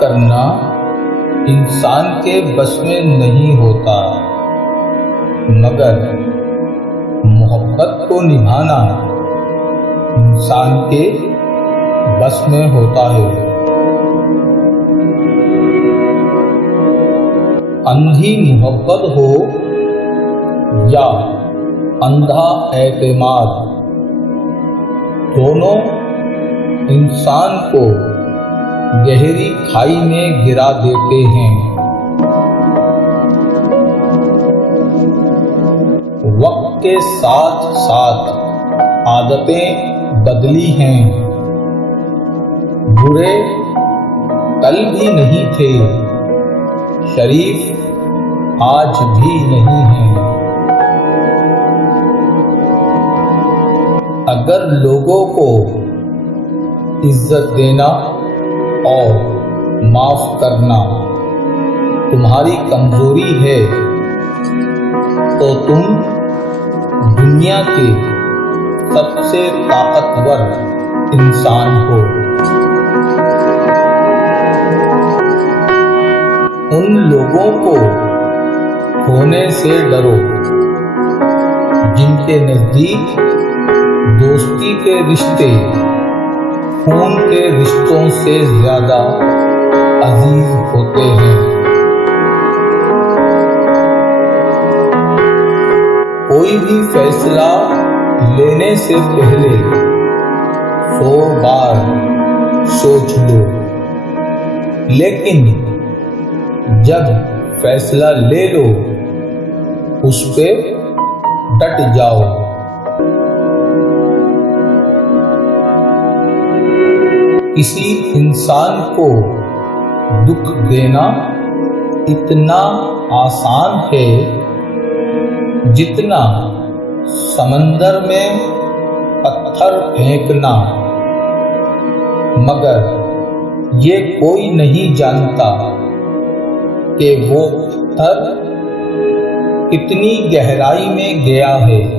करना इंसान के बस में नहीं होता, मगर मोहब्बत को निभाना इंसान के बस में होता है। अंधी मोहब्बत हो या अंधा एतमाद, दोनों इंसान को गहरी खाई में गिरा देते हैं। वक्त के साथ साथ आदतें बदली हैं। बुरे कल भी नहीं थे, शरीफ आज भी नहीं हैं। अगर लोगों को इज्जत देना और माफ करना तुम्हारी कमजोरी है, तो तुम दुनिया के सबसे ताकतवर इंसान हो। उन लोगों को खोने से डरो जिनके नजदीक दोस्ती के रिश्ते खून के रिश्तों से ज्यादा अजीज होते हैं। कोई भी फैसला लेने से पहले 100 बार सोच लो, लेकिन जब फैसला ले लो उस पे डट जाओ। किसी इंसान को दुख देना इतना आसान है जितना समंदर में पत्थर फेंकना, मगर ये कोई नहीं जानता कि वो पत्थर कितनी गहराई में गया है।